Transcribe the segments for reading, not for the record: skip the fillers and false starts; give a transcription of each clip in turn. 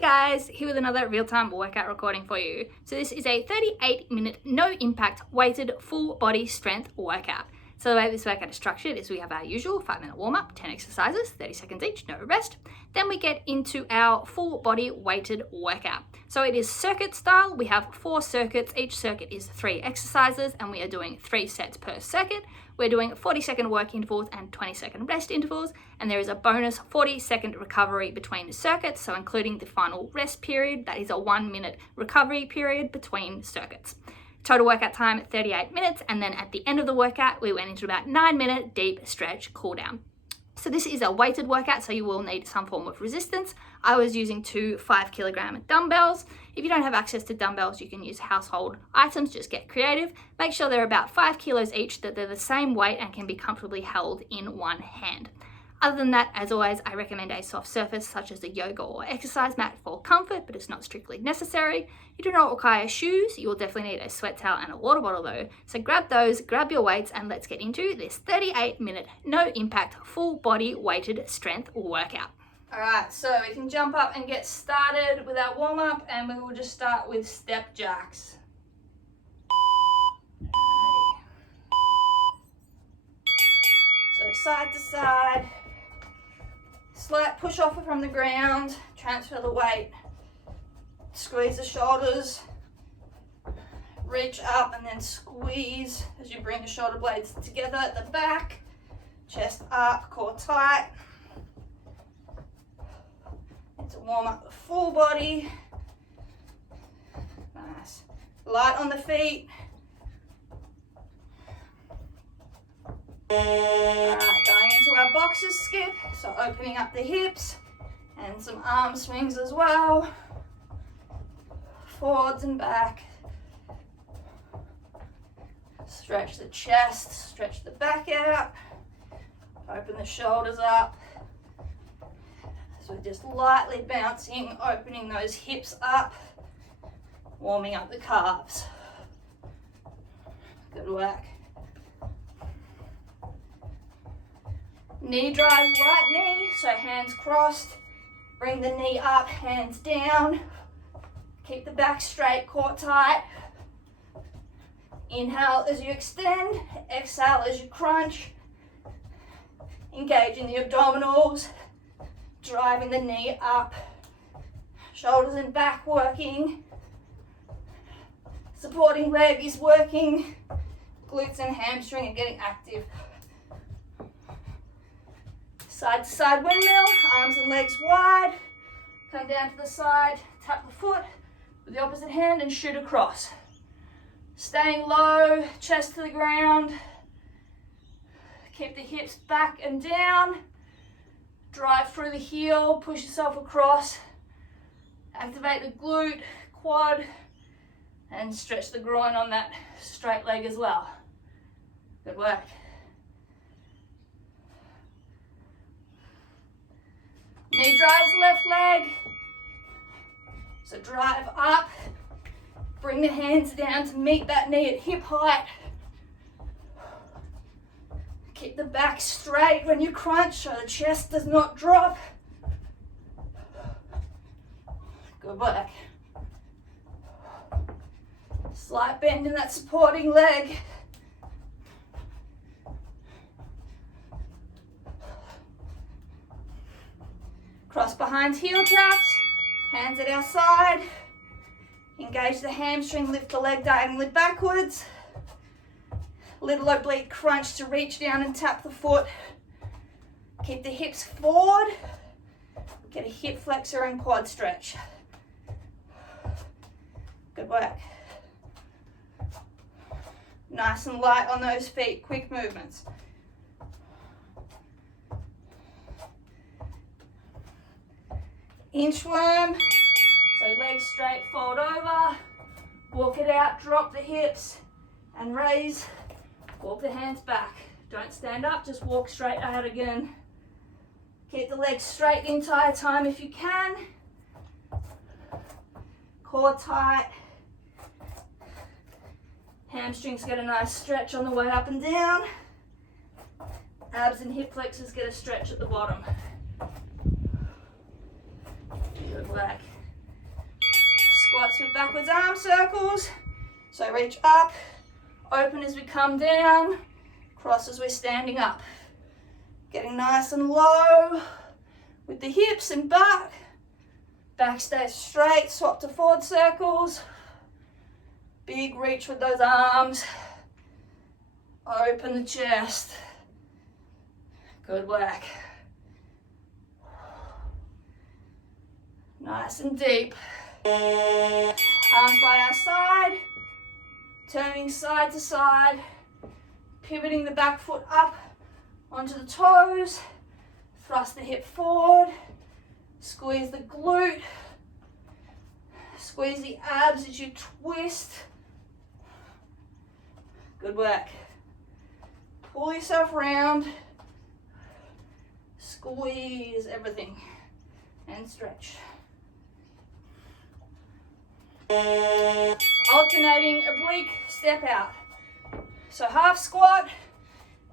Hey guys, here with another real-time workout recording for you. So this is a 38-minute no impact weighted full body strength workout. So the way this workout is structured is we have our usual 5-minute warm-up, 10 exercises, 30 seconds each, no rest. Then we get into our full body weighted workout. So it is circuit style. We have 4 circuits. Each circuit is 3 exercises and we are doing 3 sets per circuit. We're doing 40-second work intervals and 20-second rest intervals. And there is a bonus 40-second recovery between circuits. So including the final rest period, that is a 1-minute recovery period between circuits. Total workout time 38 minutes, and then at the end of the workout we went into about 9-minute deep stretch cool down. So this is a weighted workout, so you will need some form of resistance. I was using 2 5-kilogram dumbbells. If you don't have access to dumbbells, you can use household items, just get creative. Make sure they're about 5 kilos each, that they're the same weight and can be comfortably held in one hand. Other than that, as always, I recommend a soft surface such as a yoga or exercise mat for comfort, but it's not strictly necessary. You do not require shoes. You will definitely need a sweat towel and a water bottle though. So grab those, grab your weights, and let's get into this 38-minute, no impact, full body weighted strength workout. All right, so we can jump up and get started with our warm up, and we will just start with step jacks. So side to side. Slight push off from the ground, transfer the weight, squeeze the shoulders, reach up and then squeeze as you bring the shoulder blades together at the back, chest up, core tight. And to warm up the full body. Nice. Light on the feet. Alright, going into our boxer skip, so opening up the hips and some arm swings as well, forwards and back. Stretch the chest, stretch the back out, open the shoulders up. So we're just lightly bouncing, opening those hips up, warming up the calves. Good work. Knee drives right knee, so hands crossed. Bring the knee up, hands down. Keep the back straight, core tight. Inhale as you extend, exhale as you crunch. Engaging the abdominals, driving the knee up. Shoulders and back working. Supporting leg is working. Glutes and hamstring are getting active. Side to side windmill, arms and legs wide. Come down to the side, tap the foot with the opposite hand and shoot across. Staying low, chest to the ground. Keep the hips back and down. Drive through the heel, push yourself across. Activate the glute, quad, and stretch the groin on that straight leg as well. Good work. Knee drives left leg, so drive up, bring the hands down to meet that knee at hip height. Keep the back straight when you crunch so the chest does not drop. Good work. Slight bend in that supporting leg. Cross behind heel taps, hands at our side. Engage the hamstring, lift the leg diagonally backwards. Little oblique crunch to reach down and tap the foot. Keep the hips forward. Get a hip flexor and quad stretch. Good work. Nice and light on those feet, quick movements. Inchworm, so legs straight, fold over, walk it out, drop the hips and raise, walk the hands back. Don't stand up, just walk straight out again. Keep the legs straight the entire time if you can. Core tight. Hamstrings get a nice stretch on the way up and down. Abs and hip flexors get a stretch at the bottom. Good work. squats with backwards arm circles. So reach up, open as we come down, cross as we're standing up. Getting nice and low with the hips and back. Back stays straight, swap to forward circles. Big reach with those arms. Open the chest. Good work. Nice and deep. Arms by our side. Turning side to side. Pivoting the back foot up onto the toes. Thrust the hip forward. Squeeze the glute. Squeeze the abs as you twist. Good work. Pull yourself around. Squeeze everything and stretch. Alternating oblique step out. So half squat,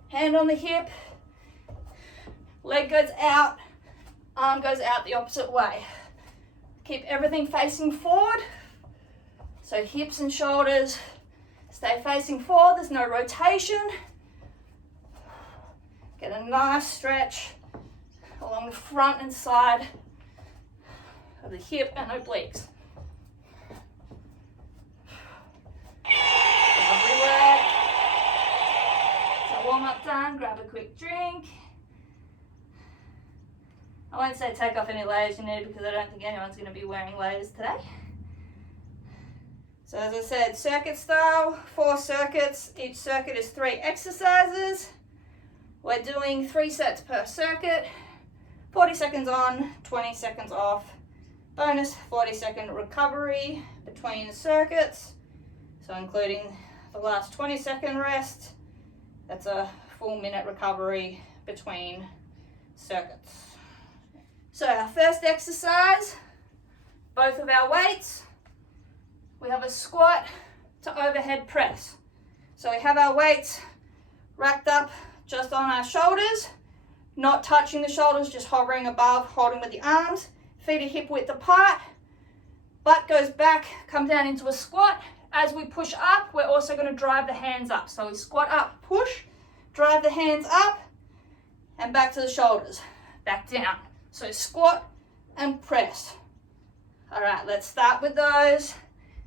hand on the hip, leg goes out, arm goes out the opposite way. Keep everything facing forward. So hips and shoulders stay facing forward, there's no rotation. Get a nice stretch along the front and side of the hip and obliques. Lovely work. So warm up done, grab a quick drink. I won't say take off any layers you need because I don't think anyone's going to be wearing layers today. So as I said, circuit style, 4 circuits. Each circuit is 3 exercises. We're doing 3 sets per circuit, 40 seconds on, 20 seconds off. Bonus 40-second recovery between circuits. So including the last 20-second rest, that's a full minute recovery between circuits. So our first exercise, both of our weights. We have a squat to overhead press. So we have our weights racked up just on our shoulders, not touching the shoulders, just hovering above, holding with the arms. Feet are hip width apart. Butt goes back, come down into a squat. As we push up, we're also going to drive the hands up. So we squat up, push, drive the hands up, and back to the shoulders, back down. So squat and press. All right, let's start with those.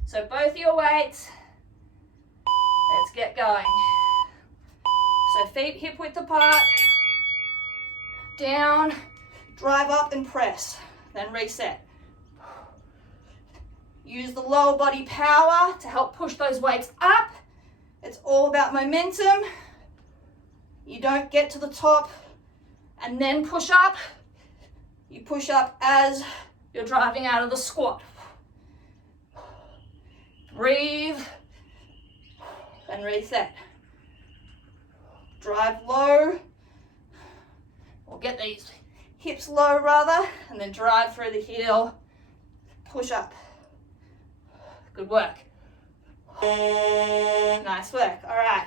So both your weights. Let's get going. So feet hip width apart, down, drive up and press, then reset. Use the lower body power to help push those weights up. It's all about momentum. You don't get to the top and then push up. You push up as you're driving out of the squat. Breathe and reset. Drive low, or get these hips low rather, and then drive through the heel, push up. Good work. Nice work. All right.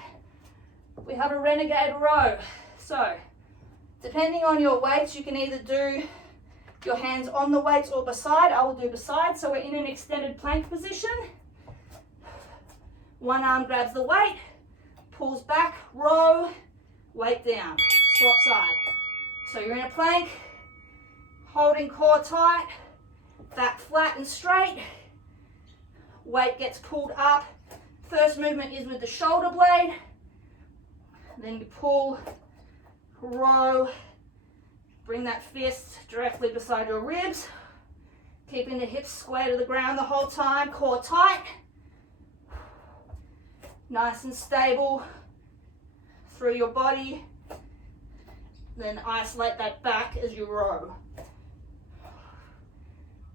We have a renegade row. So, depending on your weights, you can either do your hands on the weights or beside. I will do beside. So we're in an extended plank position. One arm grabs the weight, pulls back, row, weight down, swap side. So you're in a plank, holding core tight, back flat and straight. Weight gets pulled up. First movement is with the shoulder blade. Then you pull, row, bring that fist directly beside your ribs. Keeping the hips square to the ground the whole time, core tight. Nice and stable through your body. Then isolate that back as you row.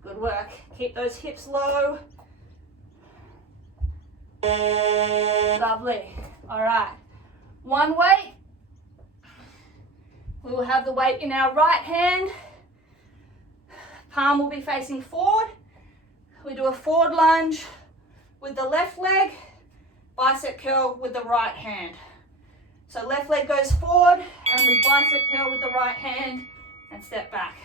Good work. Keep those hips low. Lovely. All right. One weight. We will have the weight in our right hand. Palm will be facing forward. We do a forward lunge with the left leg. Bicep curl with the right hand. So left leg goes forward and we bicep curl with the right hand and step back.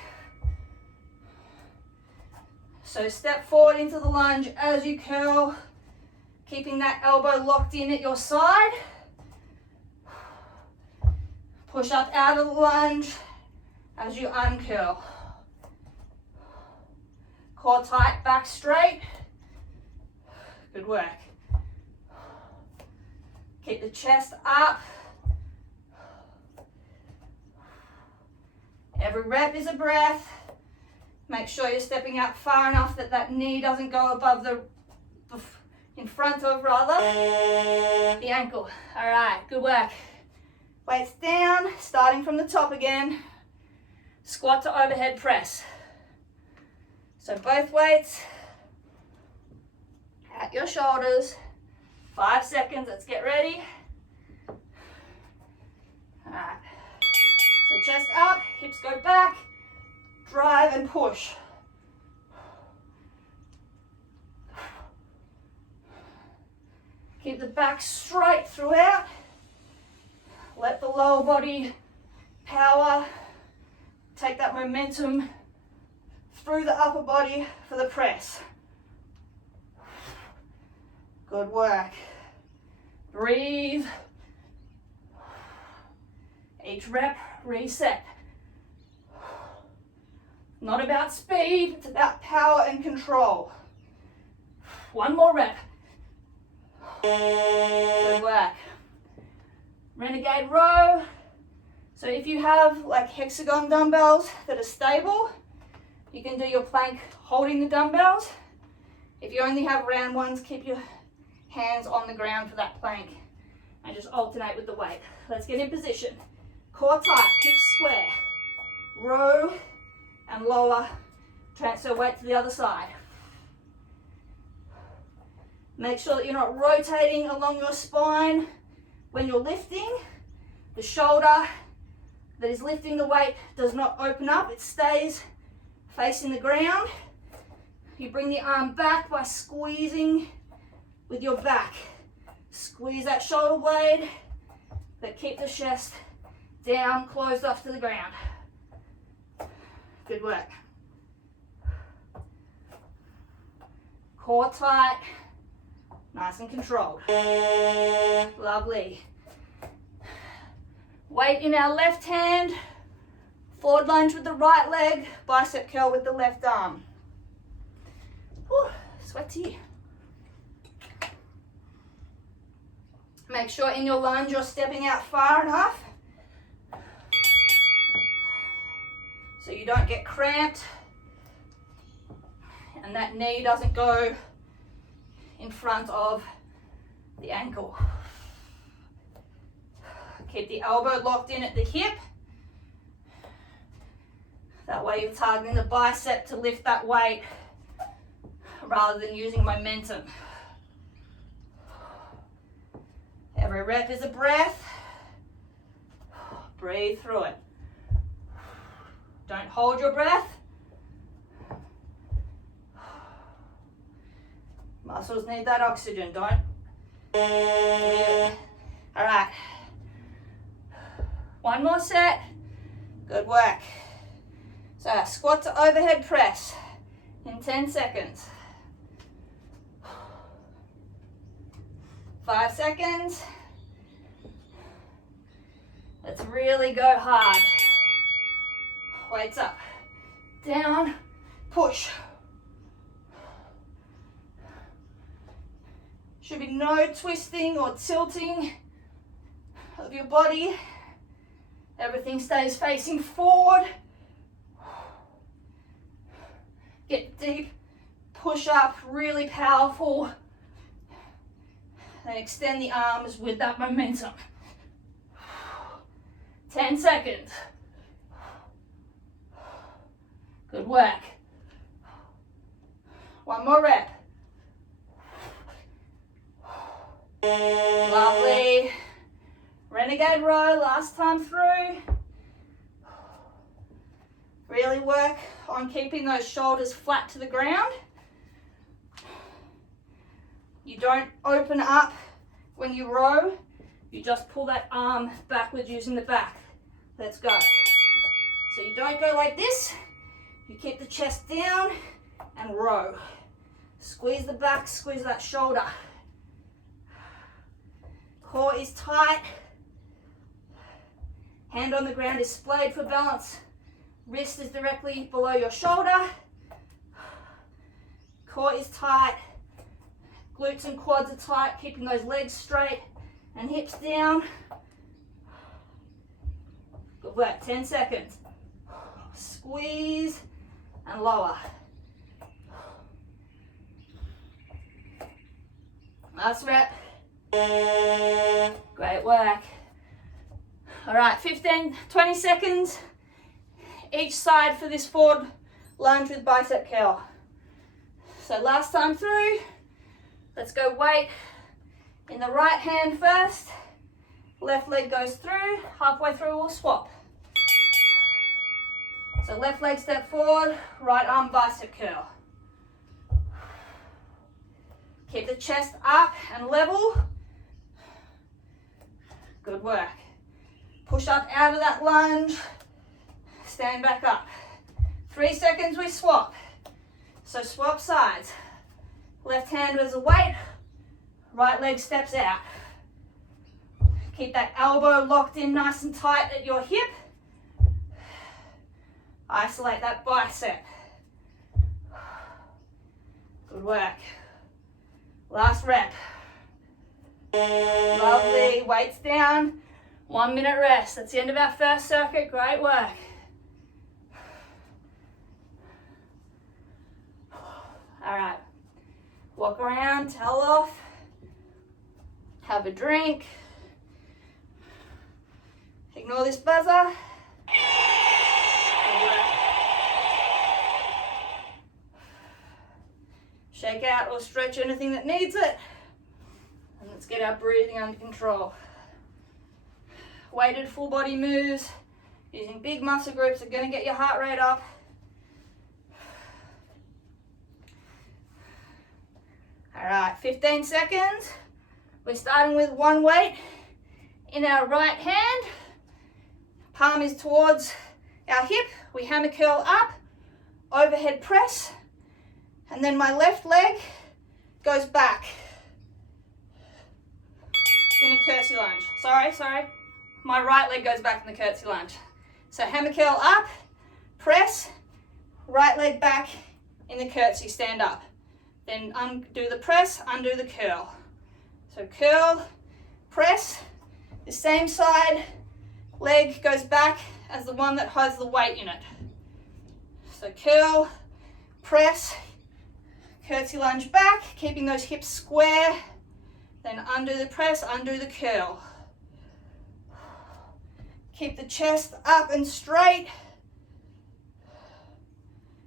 So step forward into the lunge as you curl, keeping that elbow locked in at your side. Push up out of the lunge as you uncurl. Core tight, back straight. Good work. Keep the chest up. Every rep is a breath. Make sure you're stepping out far enough that that knee doesn't go above in front of rather, the ankle. All right, good work. Weights down, starting from the top again. Squat to overhead press. So both weights at your shoulders. 5 seconds, let's get ready. All right. So chest up, hips go back, drive and push. Keep the back straight throughout. Let the lower body power, take that momentum through the upper body for the press. Good work. Breathe. Each rep, reset. Not about speed, it's about power and control. One more rep. Good work. Renegade row. So if you have like hexagon dumbbells that are stable, you can do your plank holding the dumbbells. If you only have round ones, keep your hands on the ground for that plank and just alternate with the weight. Let's get in position. Core tight, hips square. Row and lower. Transfer weight to the other side. Make sure that you're not rotating along your spine when you're lifting. The shoulder that is lifting the weight does not open up, it stays facing the ground. You bring the arm back by squeezing with your back. Squeeze that shoulder blade, but keep the chest down, closed off to the ground. Good work. Core tight, nice and controlled. Lovely. Weight in our left hand, forward lunge with the right leg, bicep curl with the left arm. Whew, sweaty. Make sure in your lunge you're stepping out far enough so you don't get cramped and that knee doesn't go in front of the ankle. Keep the elbow locked in at the hip. That way you're targeting the bicep to lift that weight rather than using momentum. Every rep is a breath. Breathe through it. Don't hold your breath. Muscles need that oxygen, don't. All right. One more set. Good work. So squat to overhead press in 10 seconds. 5 seconds. Let's really go hard. Weights up, down, push. Should be no twisting or tilting of your body. Everything stays facing forward. Get deep, push up, really powerful. Then extend the arms with that momentum. 10 seconds. Good work. One more rep. Lovely. Renegade row, last time through. Really work on keeping those shoulders flat to the ground. You don't open up when you row. You just pull that arm backwards using the back. Let's go. So you don't go like this. You keep the chest down, and row. Squeeze the back, squeeze that shoulder. Core is tight. Hand on the ground is splayed for balance. Wrist is directly below your shoulder. Core is tight. Glutes and quads are tight, keeping those legs straight and hips down. Good work, 10 seconds. Squeeze and lower. Last rep. Great work. All right, 15, 20 seconds each side for this forward lunge with bicep curl. So last time through, let's go weight in the right hand first. Left leg goes through, halfway through we'll swap. So left leg step forward, right arm bicep curl. Keep the chest up and level. Good work. Push up out of that lunge. Stand back up. 3 seconds we swap. So swap sides. Left hand as a weight, right leg steps out. Keep that elbow locked in nice and tight at your hip. Isolate that bicep. Good work. Last rep. Lovely, weights down. 1 minute rest. That's the end of our first circuit. Great work. All right. Walk around, towel off. Have a drink. Ignore this buzzer. Good work. Shake out or stretch anything that needs it. And let's get our breathing under control. Weighted full body moves using big muscle groups are going to get your heart rate up. All right, 15 seconds. We're starting with one weight in our right hand. Palm is towards our hip. We hammer curl up, overhead press, and then my left leg goes back in a curtsy lunge. Sorry. My right leg goes back in the curtsy lunge. So hammer curl up, press, right leg back in the curtsy, stand up. Then undo the press, undo the curl. So curl, press, the same side, leg goes back as the one that has the weight in it. So curl, press, curtsy lunge back, keeping those hips square, then undo the press, undo the curl. Keep the chest up and straight.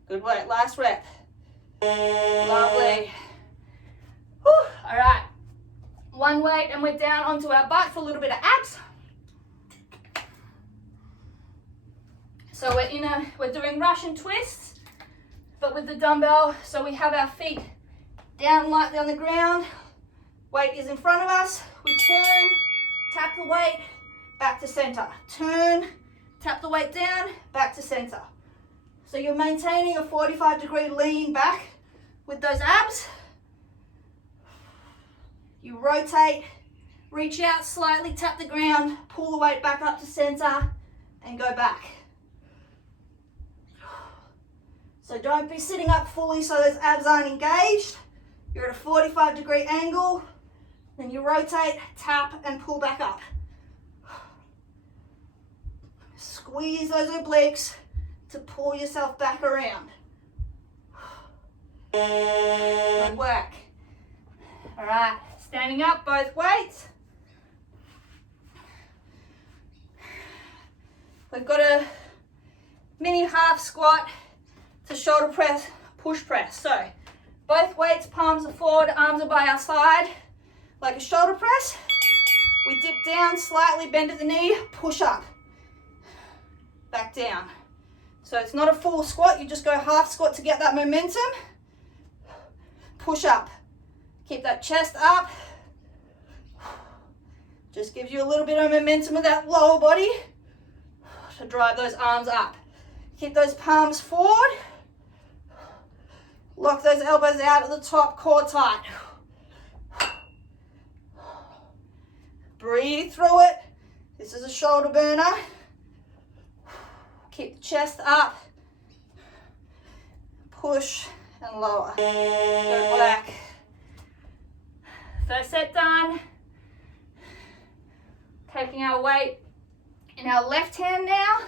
Good work, last rep. Lovely. Whew. All right, one weight and we're down onto our butt for a little bit of abs. So we're doing Russian twists, but with the dumbbell. So we have our feet down lightly on the ground. Weight is in front of us. We turn, tap the weight, back to center. Turn, tap the weight down, back to center. So you're maintaining a 45-degree lean back with those abs. You rotate, reach out slightly, tap the ground, pull the weight back up to center, and go back. So don't be sitting up fully so those abs aren't engaged. You're at a 45-degree angle, then you rotate, tap, and pull back up. Squeeze those obliques to pull yourself back around. Good work. All right, standing up, both weights. We've got a mini half squat to shoulder press, push press. So both weights, palms are forward, arms are by our side, like a shoulder press. We dip down, slightly bend at the knee, push up, back down. So it's not a full squat, you just go half squat to get that momentum. Push up, keep that chest up. Just gives you a little bit of momentum with that lower body to drive those arms up. Keep those palms forward. Lock those elbows out at the top, core tight. Breathe through it. This is a shoulder burner. Keep the chest up. Push and lower. Good work. First set done. Taking our weight in our left hand now.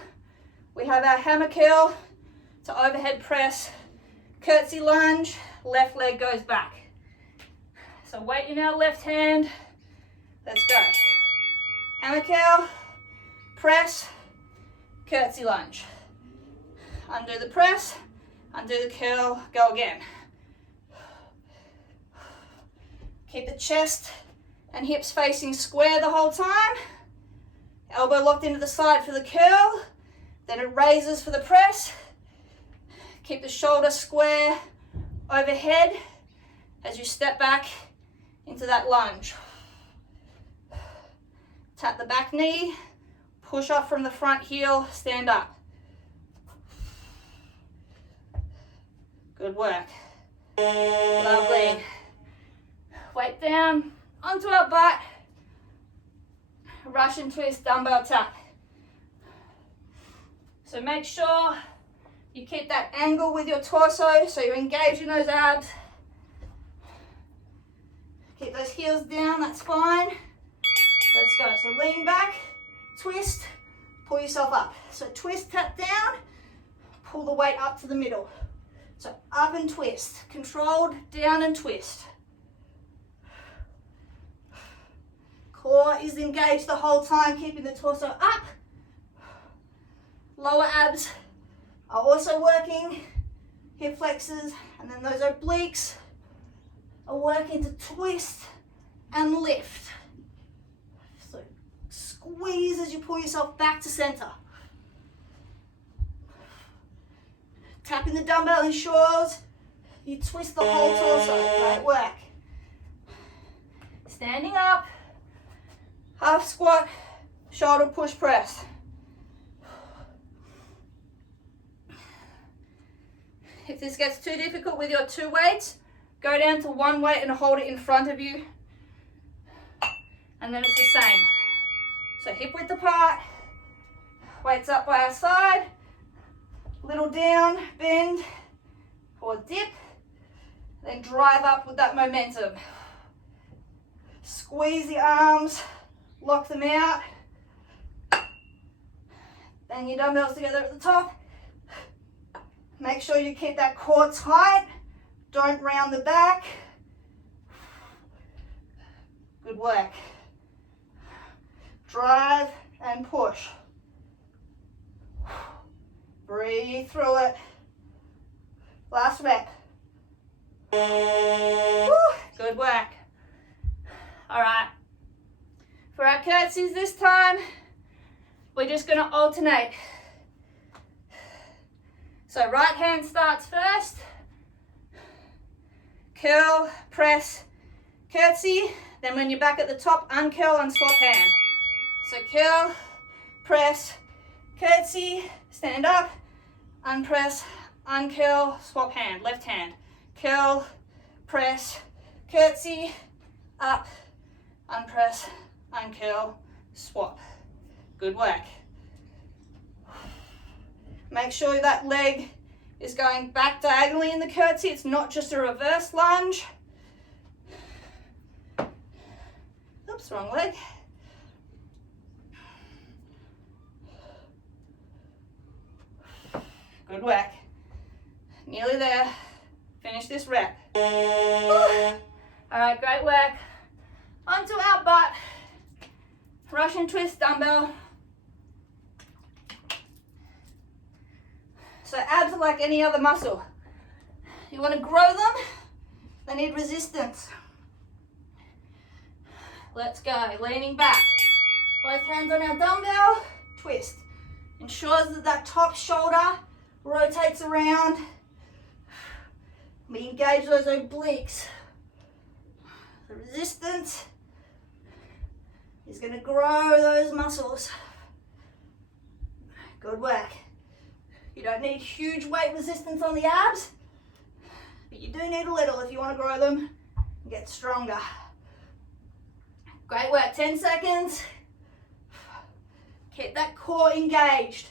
We have our hammer curl to overhead press, curtsy lunge, left leg goes back. So weight in our left hand. Let's go. Hammer curl, press, curtsy lunge. Undo the press, undo the curl, go again. Keep the chest and hips facing square the whole time. Elbow locked into the side for the curl, then it raises for the press. Keep the shoulder square overhead as you step back into that lunge. Tap the back knee, push up from the front heel, stand up. Good work. Lovely. Weight down onto our butt. Russian twist, dumbbell tap. So make sure you keep that angle with your torso so you're engaging those abs. Keep those heels down, that's fine. Let's go. So lean back, twist, pull yourself up. So twist, tap down, pull the weight up to the middle. So up and twist, controlled, down and twist. Core is engaged the whole time, keeping the torso up. Lower abs are also working, hip flexors, and then those obliques are working to twist and lift. So squeeze as you pull yourself back to center. Tapping the dumbbell ensures you twist the whole torso. Great work. Standing up, half squat, shoulder push press. If this gets too difficult with your two weights, go down to one weight and hold it in front of you. And then it's the same. So hip width apart, weights up by our side, little down, bend, or dip, then drive up with that momentum. Squeeze the arms, lock them out, bang your dumbbells together at the top. Make sure you keep that core tight, don't round the back. Good work. Drive and push. Breathe through it. Last rep. Woo, good work. All right. For our curtsies this time, we're just going to alternate. So right hand starts first. Curl, press, curtsy. Then when you're back at the top, uncurl and swap hand. So curl, press, curtsy, stand up, unpress, uncurl, swap hand, left hand. Curl, press, curtsy, up, unpress, uncurl, swap. Good work. Make sure that leg is going back diagonally in the curtsy. It's not just a reverse lunge. Oops, wrong leg. Good work. Nearly there. Finish this rep. All right, great work. Onto our butt. Russian twist dumbbell. So abs are like any other muscle. You want to grow them, they need resistance. Let's go, leaning back. Both hands on our dumbbell, twist. Ensures that that top shoulder rotates around. We engage those obliques. The resistance is going to grow those muscles. Good work. You don't need huge weight resistance on the abs. but you do need a little if you want to grow them and get stronger. Great work, 10 seconds. Keep that core engaged.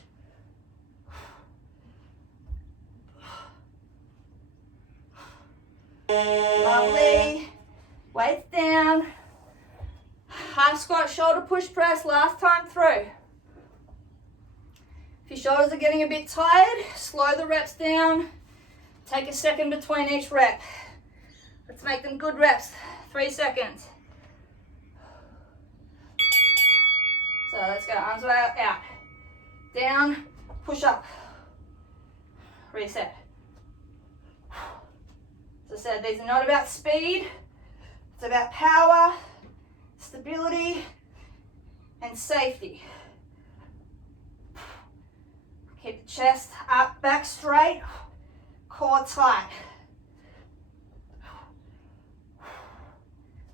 Lovely. Weights down. Half squat, shoulder push press last time through. If your shoulders are getting a bit tired, slow the reps down. Take a second between each rep. Let's make them good reps. 3 seconds. So let's go, arms out. Down, push up. Reset. As I said, these are not about speed. It's about power, stability, and safety. Keep the chest up, back straight, core tight.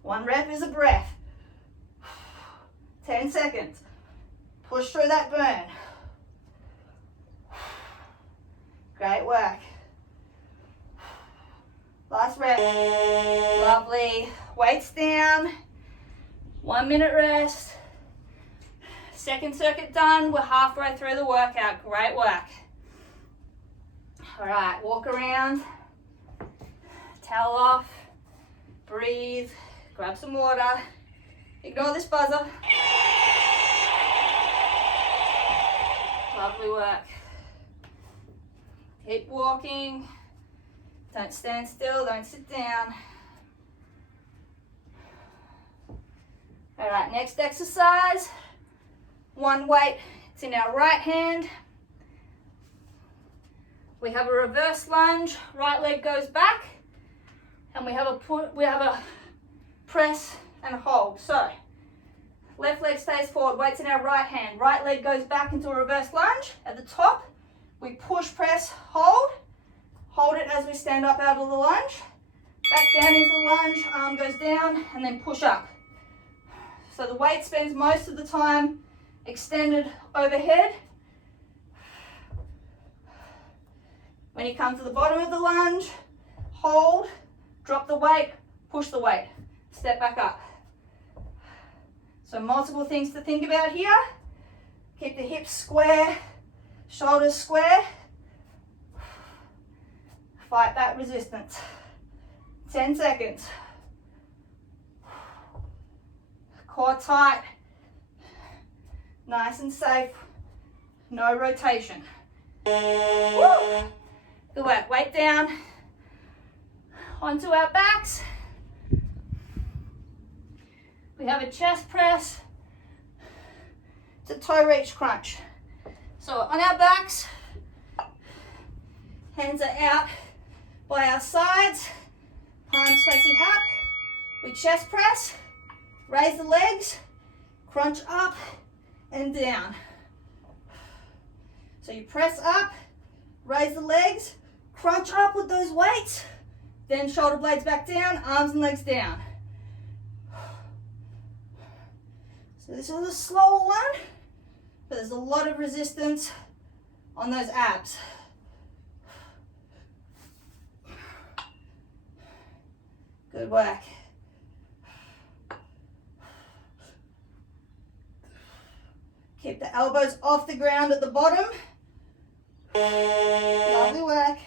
1 rep is a breath. 10 seconds. Push through that burn. Great work. Last rep. Lovely. Weights down. 1 minute rest. Second circuit done. We're halfway through the workout. Great work. All right, walk around. Towel off. Breathe. Grab some water. Ignore this buzzer. Lovely work. Keep walking. Don't stand still, don't sit down. All right, next exercise. 1 weight, it's in our right hand. We have a reverse lunge, right leg goes back, and we have a press and hold. So, left leg stays forward, weights in our right hand. Right leg goes back into a reverse lunge. At the top, we push, press, hold. Hold it as we stand up out of the lunge. Back down into the lunge, arm goes down, and then push up. So the weight spends most of the time extended overhead. When you come to the bottom of the lunge, hold, drop the weight, push the weight, step back up. So multiple things to think about here. Keep the hips square, shoulders square. Fight that resistance. 10 seconds. Core tight. Nice and safe. No rotation. Woo. Good work. Weight down. Onto our backs. We have a chest press. It's a toe reach crunch. So on our backs, hands are out by our sides, palms facing up. We chest press, raise the legs, crunch up and down. So you press up, raise the legs, crunch up with those weights, then shoulder blades back down, arms and legs down. So this is a slower one, but there's a lot of resistance on those abs. Good work. Keep the elbows off the ground at the bottom. Lovely work.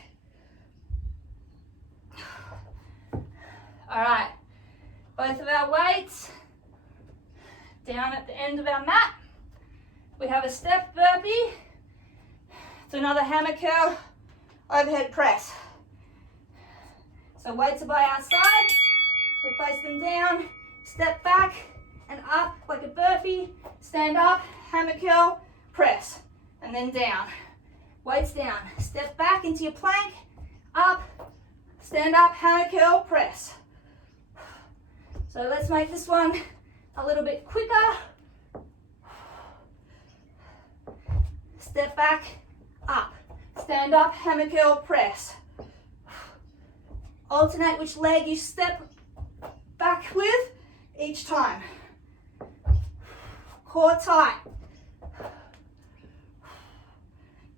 All right, both of our weights down at the end of our mat. We have a step burpee. It's another hammer curl, overhead press. So weights are by our side. We place them down, step back and up like a burpee, stand up, hammer curl, press, and then down. Weights down, step back into your plank, up, stand up, hammer curl, press. So let's make this one a little bit quicker. Step back, up, stand up, hammer curl, press. Alternate which leg you step back with each time. Core tight.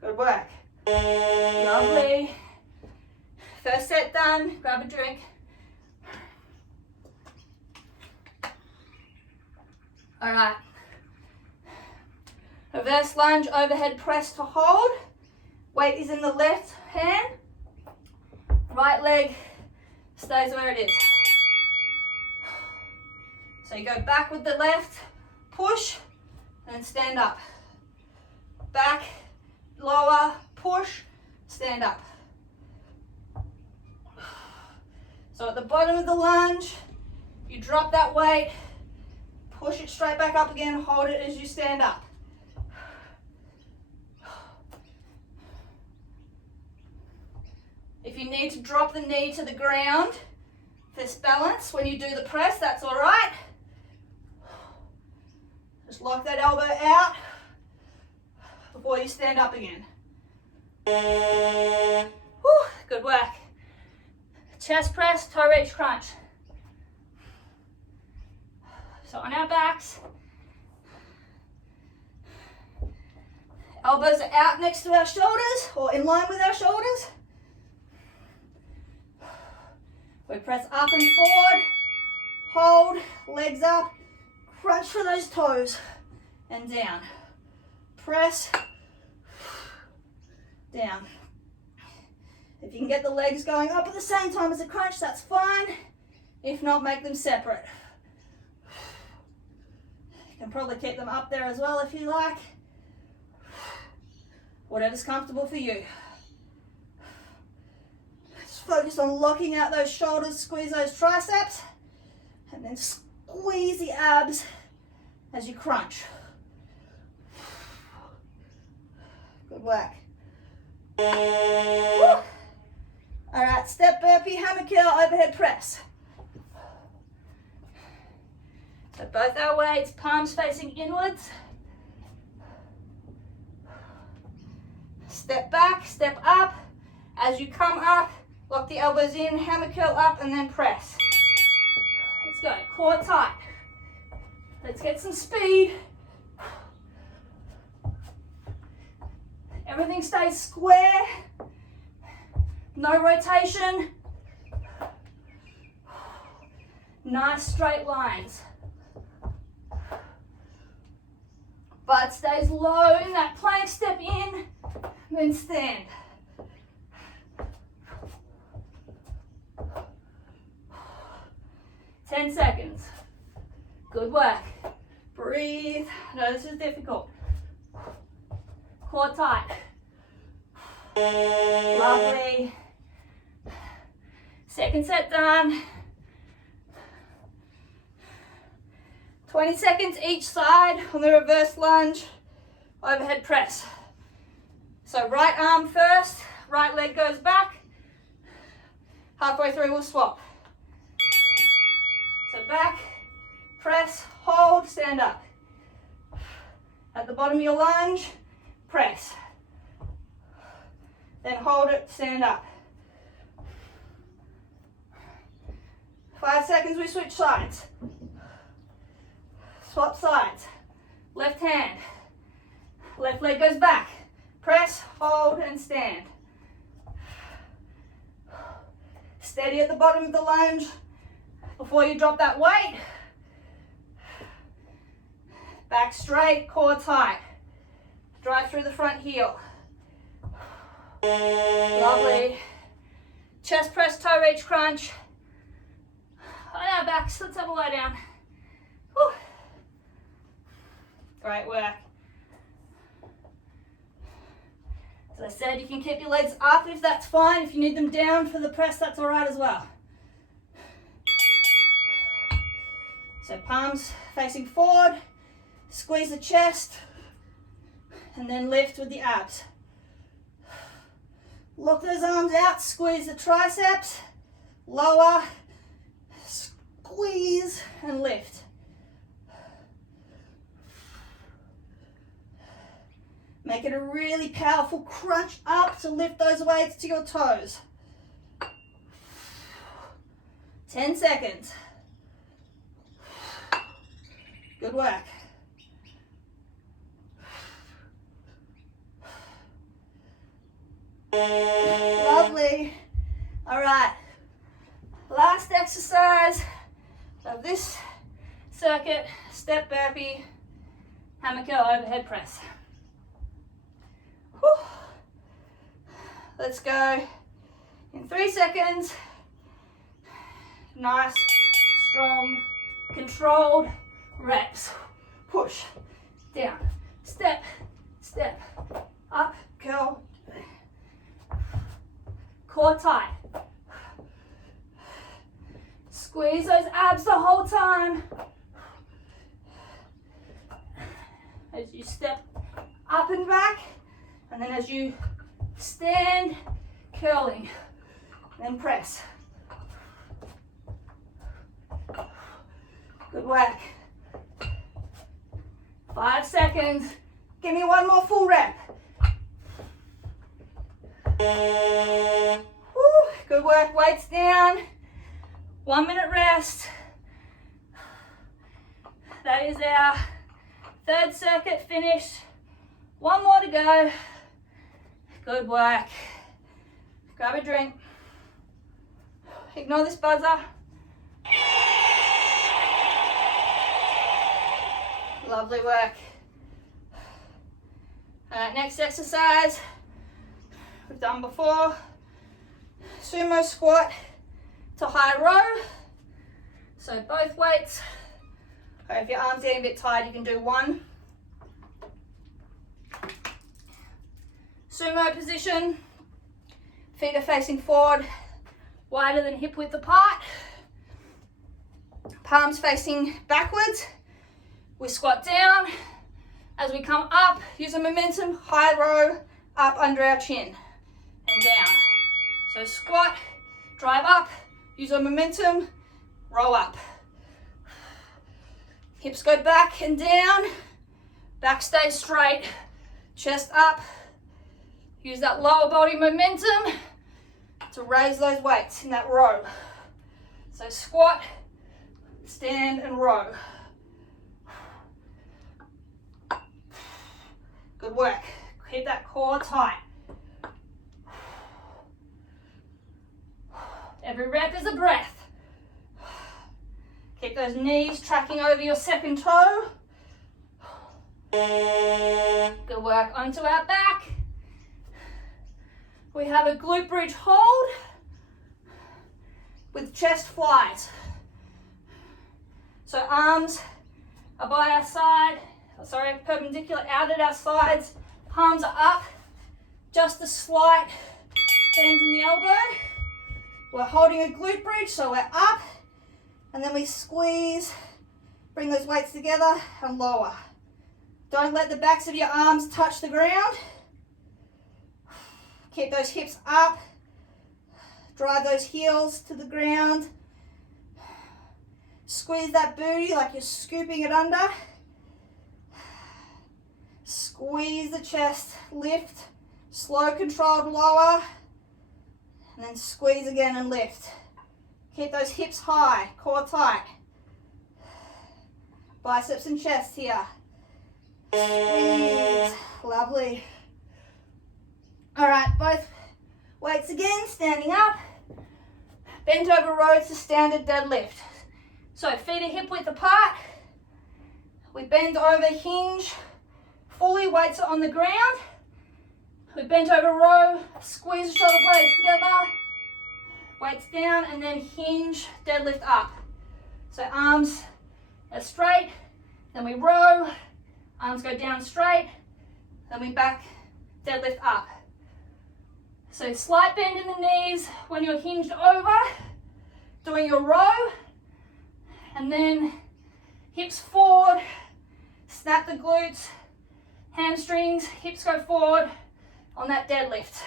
Good work. Lovely. First set done, grab a drink. All right. Reverse lunge, overhead press to hold. Weight is in the left hand. Right leg stays where it is. So you go back with the left, push, and stand up. Back, lower, push, stand up. So at the bottom of the lunge, you drop that weight, push it straight back up again, hold it as you stand up. If you need to drop the knee to the ground for balance when you do the press, that's all right. Just lock that elbow out before you stand up again. Whew, good work. Chest press, toe reach crunch. So on our backs, elbows are out next to our shoulders or in line with our shoulders. We press up and forward, hold, legs up, crunch for those toes, and down. Press, down. If you can get the legs going up at the same time as the crunch, that's fine. If not, make them separate. You can probably keep them up there as well if you like. Whatever's comfortable for you. Just focus on locking out those shoulders, squeeze those triceps, and then squeeze the abs as you crunch. Good work. Woo. All right, step burpee, hammer curl, overhead press. So both our weights, palms facing inwards. Step back, step up. As you come up, lock the elbows in, hammer curl up, and then press. Let's go, core tight. Let's get some speed. Everything stays square. No rotation. Nice straight lines. Butt stays low in that plank, step in, then stand. Ten seconds. Good work. Breathe. No, this is difficult. Core tight. Lovely. Second set done. 20 seconds each side on the reverse lunge, overhead press. So right arm first, right leg goes back. Halfway through we'll swap. So back, press, hold, stand up. At the bottom of your lunge, press. Then hold it, stand up. 5 seconds, we switch sides. Swap sides. Left hand. Left leg goes back. Press, hold, and stand. Steady at the bottom of the lunge before you drop that weight. Back straight, core tight. Drive through the front heel. Lovely. Chest press, toe reach crunch. On our backs, let's have a lie down. Whew. Great work. As I said, you can keep your legs up if that's fine. If you need them down for the press, that's all right as well. So palms facing forward, squeeze the chest, and then lift with the abs. Lock those arms out, squeeze the triceps, lower, squeeze, and lift. Make it a really powerful crunch up to lift those weights to your toes. 10 seconds. Good work. Lovely. All right, last exercise of this circuit, step burpee, hammer curl overhead press. Whew. Let's go in 3 seconds. Nice, strong, controlled reps. Push, down, step, step, up, curl. Core tight. Squeeze those abs the whole time. As you step up and back, and then as you stand, curling, then press. Good work. 5 seconds. Give me one more full rep. Woo, good work, weights down. 1 minute rest. That is our third circuit finished. One more to go. Good work. Grab a drink. Ignore this buzzer. Lovely work. All right, next exercise we've done before. Sumo squat to high row. So both weights, or if your arm's getting a bit tired, you can do one. Sumo position, feet are facing forward, wider than hip width apart. Palms facing backwards. We squat down. As we come up, use a momentum, high row, up under our chin and down. So squat, drive up, use a momentum, roll up. Hips go back and down, back stays straight, chest up. Use that lower body momentum to raise those weights in that row. So squat, stand and row. Good work. Keep that core tight. Every rep is a breath. Keep those knees tracking over your second toe. Good work. Onto our back. We have a glute bridge hold with chest flies. So arms are by our side. Sorry, perpendicular out at our sides. Palms are up. Just a slight bend in the elbow. We're holding a glute bridge, so we're up. And then we squeeze, bring those weights together and lower. Don't let the backs of your arms touch the ground. Keep those hips up. Drive those heels to the ground. Squeeze that booty like you're scooping it under. Squeeze the chest, lift, slow controlled lower, and then squeeze again and lift. Keep those hips high, core tight. Biceps and chest here. Squeeze, lovely. All right, both weights again, standing up. Bent over row to standard deadlift. So feet are hip width apart. We bend over, hinge. Fully, weights are on the ground. We bent over row, squeeze the shoulder blades together, weights down, and then hinge, deadlift up. So arms are straight, then we row, arms go down straight, then we back, deadlift up. So slight bend in the knees when you're hinged over, doing your row, and then hips forward, snap the glutes, hamstrings, hips go forward on that deadlift.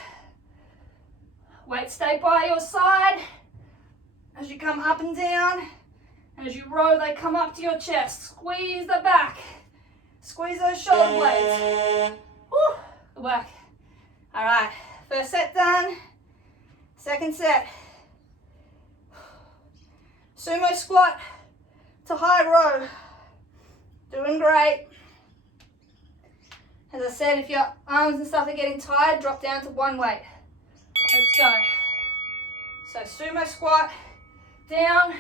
Weights stay by your side as you come up and down. And as you row, they come up to your chest. Squeeze the back. Squeeze those shoulder blades. Woo, good work. All right, first set done. Second set. Sumo squat to high row. Doing great. As I said, if your arms and stuff are getting tired, drop down to one weight. Let's go. So sumo squat, down,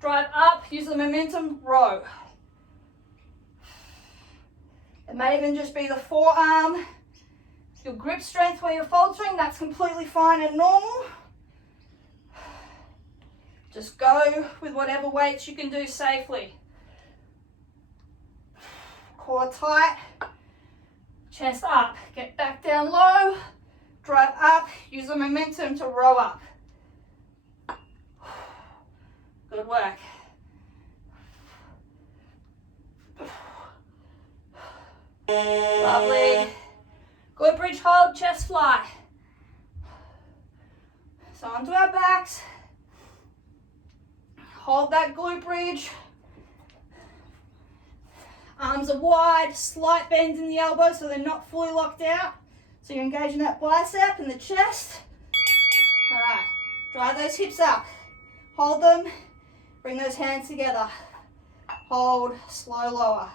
drive up, use the momentum, row. It may even just be the forearm. Your grip strength where you're faltering, that's completely fine and normal. Just go with whatever weights you can do safely. Core tight, chest up, get back down low, drive up, use the momentum to row up. Good work. Lovely. Good bridge hold, chest fly. So onto our backs. Hold that glute bridge. Arms are wide, slight bends in the elbows so they're not fully locked out. So you're engaging that bicep and the chest. All right, drive those hips up. Hold them, bring those hands together. Hold, slow lower.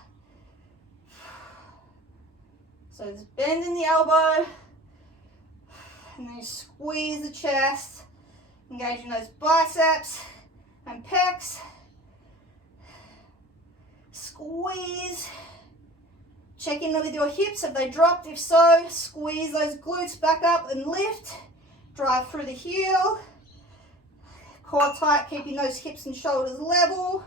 So there's bend in the elbow, and then you squeeze the chest, engaging those biceps and pecs. Squeeze. Check in with your hips. Have they dropped? If so, squeeze those glutes back up and lift. Drive through the heel. Core tight, keeping those hips and shoulders level.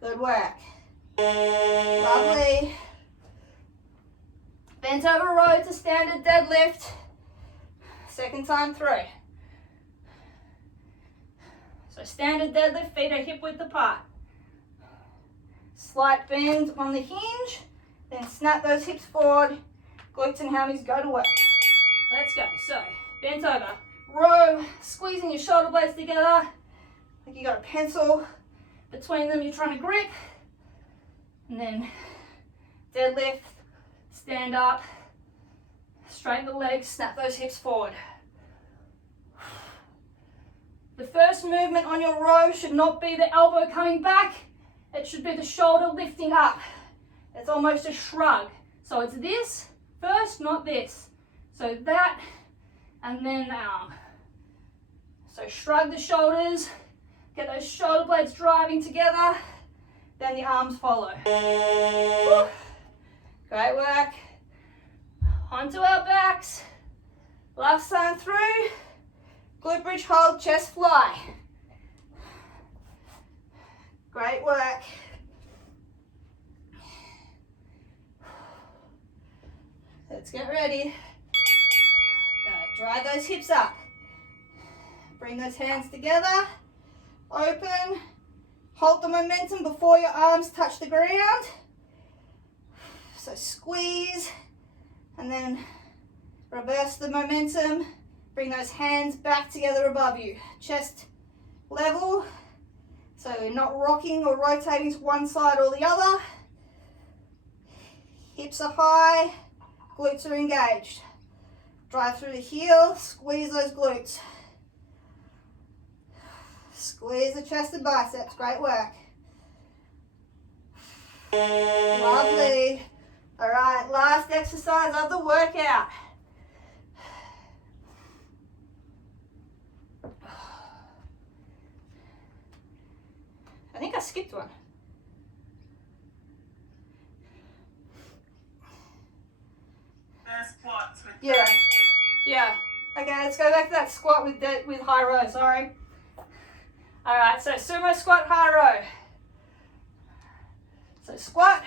Good work. Lovely. Bent over row to standard deadlift. Second time through. So standard deadlift, feet are hip width apart. Slight bend on the hinge, then snap those hips forward, glutes and hammies go to work. Let's go. So bent over, row, squeezing your shoulder blades together like you got a pencil between them you're trying to grip. And then deadlift, stand up, straighten the legs, snap those hips forward. The first movement on your row should not be the elbow coming back. It should be the shoulder lifting up. It's almost a shrug. So it's this first, not this. So that, and then the arm. So shrug the shoulders, get those shoulder blades driving together, then the arms follow. Woo. Great work. Onto our backs. Last time through. Glute bridge hold, chest fly. Great work. Let's get ready. Go, drive those hips up. Bring those hands together. Open. Hold the momentum before your arms touch the ground. So squeeze and then reverse the momentum. Bring those hands back together above you. Chest level. So you're not rocking or rotating to one side or the other. Hips are high. Glutes are engaged. Drive through the heel. Squeeze those glutes. Squeeze the chest and biceps. Great work. Lovely. All right, last exercise of the workout. I think I skipped one. Squats with Yeah. Okay, let's go back to that squat with high row, sorry. All right, so sumo squat, high row. So squat,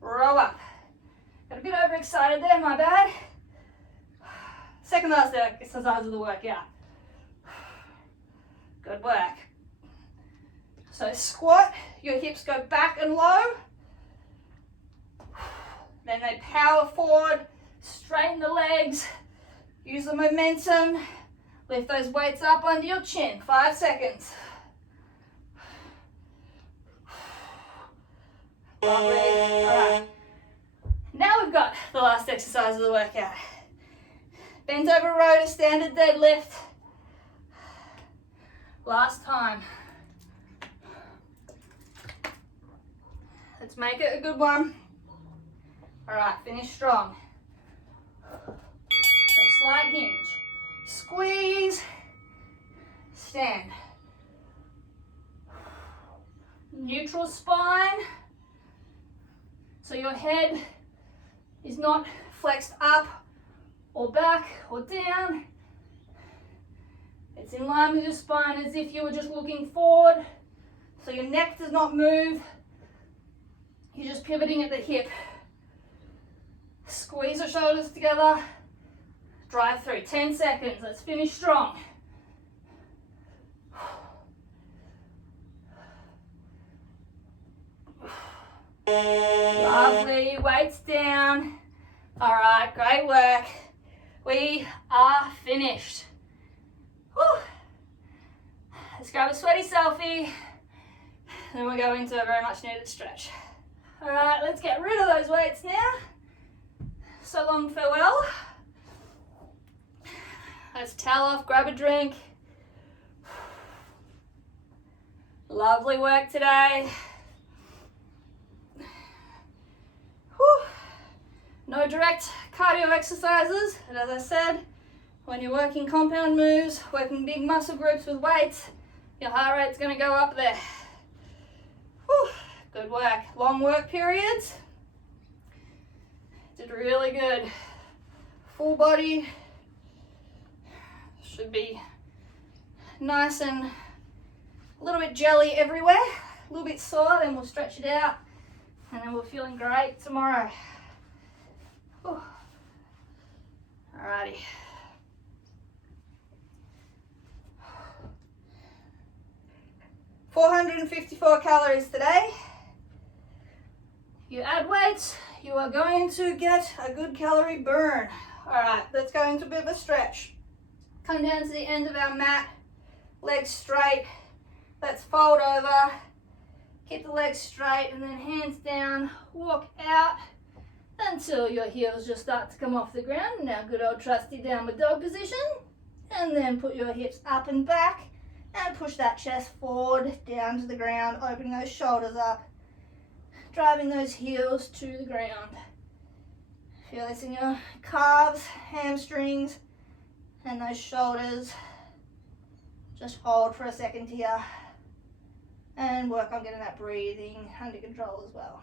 row up. Got a bit overexcited there, my bad. Second last exercise of the workout. Good work. So squat, your hips go back and low. Then they power forward, straighten the legs, use the momentum, lift those weights up under your chin. 5 seconds. Lovely. All right. Now we've got the last exercise of the workout. Bent over row to standard deadlift. Last time. Let's make it a good one. All right, finish strong. So slight hinge. Squeeze, stand. Neutral spine, so your head is not flexed up or back or down. It's in line with your spine as if you were just looking forward, so your neck does not move. You're just pivoting at the hip. Squeeze the shoulders together. Drive through, 10 seconds. Let's finish strong. Lovely, weights down. All right, great work. We are finished. Whew. Let's grab a sweaty selfie. Then we'll go into a very much needed stretch. All right, let's get rid of those weights now. So long, farewell. Let's towel off, grab a drink. Lovely work today. Whew. No direct cardio exercises, but as I said, when you're working compound moves, working big muscle groups with weights, your heart rate's going to go up there. Whew. Good work. Long work periods. Did really good. Full body. Should be nice and a little bit jelly everywhere. A little bit sore, then we'll stretch it out. And then we're feeling great tomorrow. Whew. Alrighty. $454 calories today. You add weights, you are going to get a good calorie burn. Alright, let's go into a bit of a stretch. Come down to the end of our mat, legs straight. Let's fold over, keep the legs straight, and then hands down, walk out until your heels just start to come off the ground. Now good old trusty downward dog position. And then put your hips up and back and push that chest forward down to the ground, opening those shoulders up, driving those heels to the ground. Feel this in your calves, hamstrings, and those shoulders. Just hold for a second here and work on getting that breathing under control as well.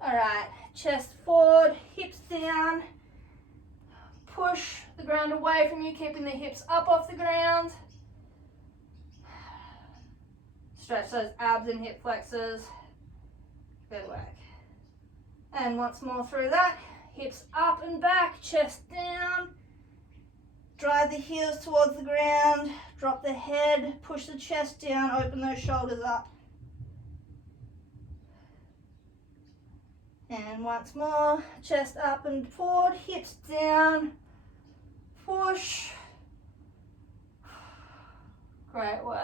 All right, chest forward, hips down. Push the ground away from you, keeping the hips up off the ground. Stretch those abs and hip flexors. Good work. And once more through that, hips up and back, chest down. Drive the heels towards the ground, drop the head, push the chest down, open those shoulders up. And once more, chest up and forward, hips down, push. Great work.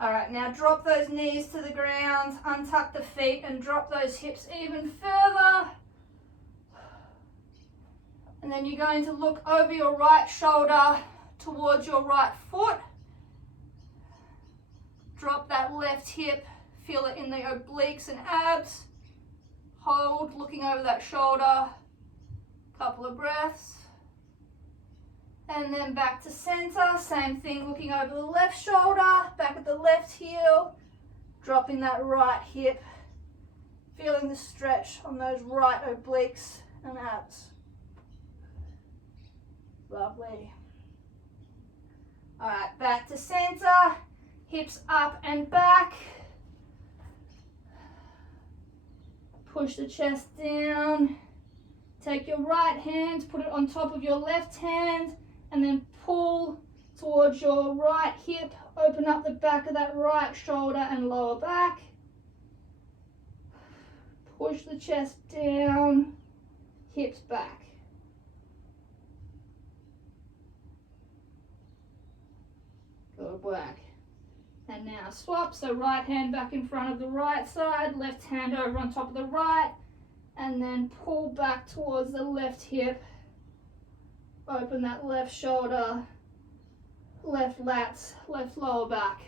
All right, now drop those knees to the ground, untuck the feet and drop those hips even further. And then you're going to look over your right shoulder towards your right foot. Drop that left hip, feel it in the obliques and abs. Hold, looking over that shoulder. Couple of breaths. And then back to center, same thing, looking over the left shoulder, back at the left heel, dropping that right hip, feeling the stretch on those right obliques and abs. Lovely. All right, back to center, hips up and back. Push the chest down. Take your right hand, put it on top of your left hand, and then pull towards your right hip. Open up the back of that right shoulder and lower back. Push the chest down, hips back. Good work. And now swap, so right hand back in front of the right side, left hand over on top of the right, and then pull back towards the left hip. Open that left shoulder, left lats, left lower back.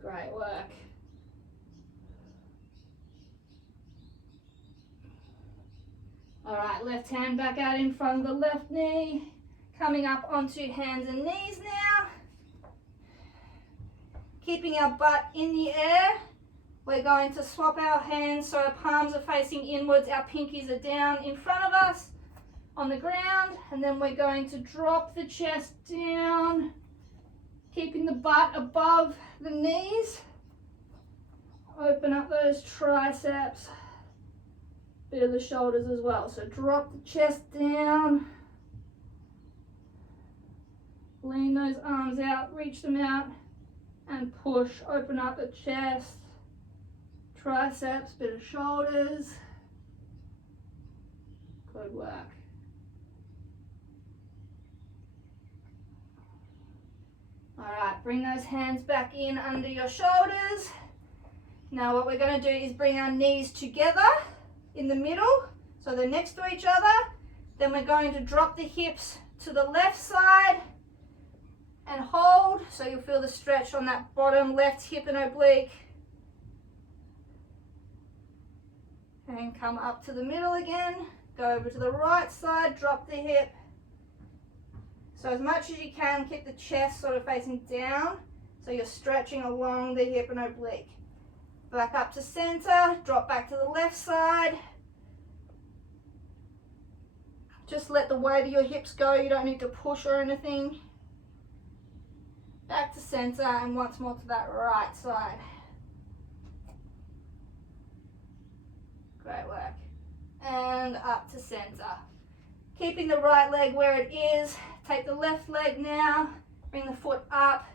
Great work. All right, left hand back out in front of the left knee. Coming up onto hands and knees now. Keeping our butt in the air. We're going to swap our hands so our palms are facing inwards, our pinkies are down in front of us on the ground, and then we're going to drop the chest down, keeping the butt above the knees. Open up those triceps, bit of the shoulders as well. So drop the chest down, lean those arms out, reach them out, and push. Open up the chest, triceps, bit of shoulders. Good work. All right, bring those hands back in under your shoulders. Now what we're going to do is bring our knees together in the middle, so they're next to each other. Then we're going to drop the hips to the left side and hold, so you'll feel the stretch on that bottom left hip and oblique. And come up to the middle again, go over to the right side, drop the hip. So as much as you can, keep the chest sort of facing down, so you're stretching along the hip and oblique. Back up to center, drop back to the left side. Just let the weight of your hips go, you don't need to push or anything. Back to center, and once more to that right side. Great work. And up to center. Keeping the right leg where it is. Take the left leg now, bring the foot up,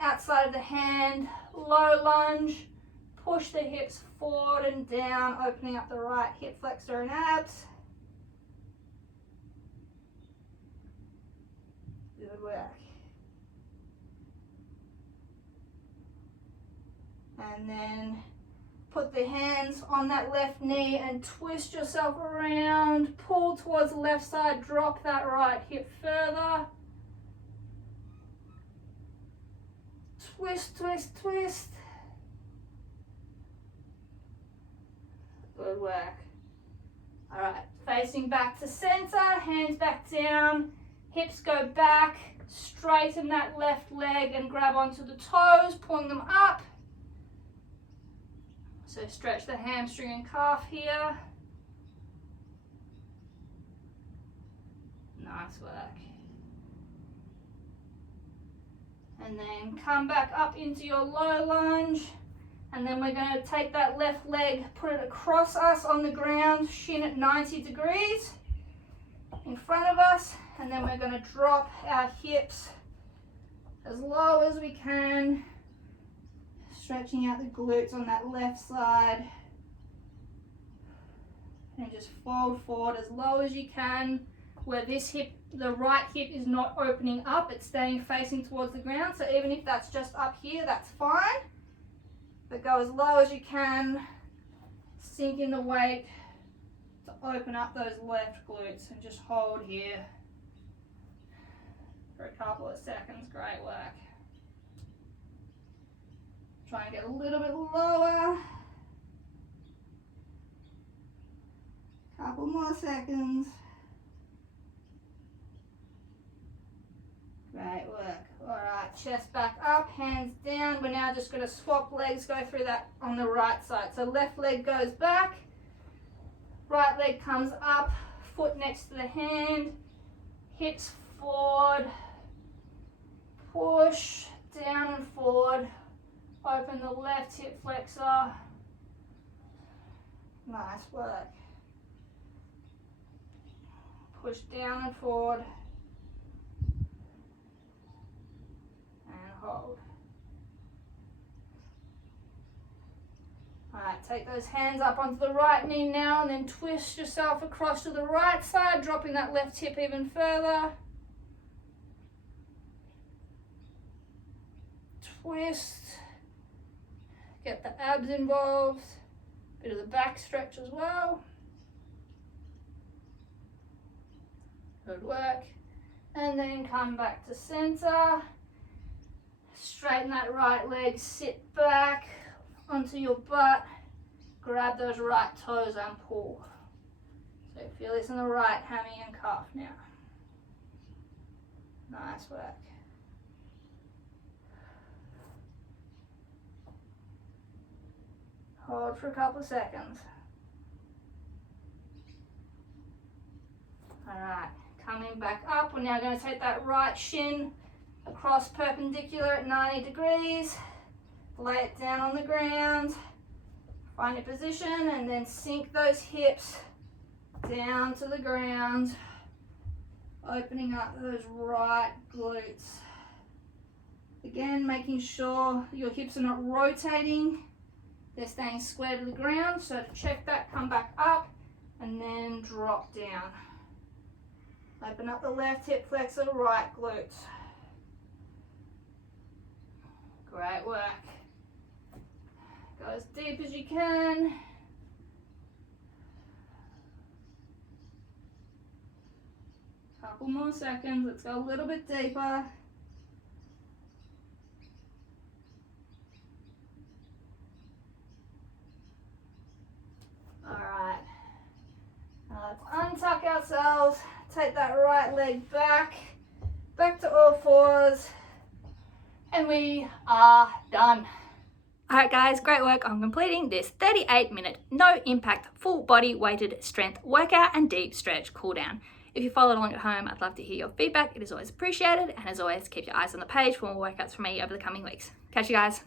outside of the hand, low lunge, push the hips forward and down, opening up the right hip flexor and abs. Good work. And then put the hands on that left knee and twist yourself around, pull towards the left side, drop that right hip further. Twist, twist, twist. Good work. All right, facing back to center, hands back down, hips go back, straighten that left leg and grab onto the toes, pulling them up. So stretch the hamstring and calf here. Nice work. And then come back up into your low lunge. And then we're going to take that left leg, put it across us on the ground, shin at 90 degrees in front of us. And then we're going to drop our hips as low as we can. Stretching out the glutes on that left side. And just fold forward as low as you can, where this hip, the right hip, is not opening up, it's staying facing towards the ground. So even if that's just up here, that's fine. But go as low as you can, sink in the weight to open up those left glutes, and just hold here for a couple of seconds. Great work. Try and get a little bit lower. Couple more seconds. Great work. All right, chest back up, hands down. We're now just going to swap legs, go through that on the right side. So left leg goes back, right leg comes up, foot next to the hand, hips forward, push down and forward. Open the left hip flexor. Nice work. Push down and forward. And hold. Alright, take those hands up onto the right knee now, and then twist yourself across to the right side, dropping that left hip even further. Twist. Get the abs involved, bit of the back stretch as well. Good work. And then come back to center. Straighten that right leg, sit back onto your butt. Grab those right toes and pull. So feel this in the right hammy and calf now. Nice work. Hold for a couple of seconds. Alright, coming back up, we're now going to take that right shin across perpendicular at 90 degrees, lay it down on the ground, find your position, and then sink those hips down to the ground, opening up those right glutes. Again, making sure your hips are not rotating, they're staying square to the ground. So to check that, come back up and then drop down. Open up the left hip flexor, right glute. Great work. Go as deep as you can. Couple more seconds, let's go a little bit deeper. Alright, now let's untuck ourselves, take that right leg back to all fours, and we are done. Alright guys, great work on completing this 38-minute no impact full body weighted strength workout and deep stretch cool down. If you followed along at home, I'd love to hear your feedback. It is always appreciated, and as always, keep your eyes on the page for more workouts from me over the coming weeks. Catch you guys.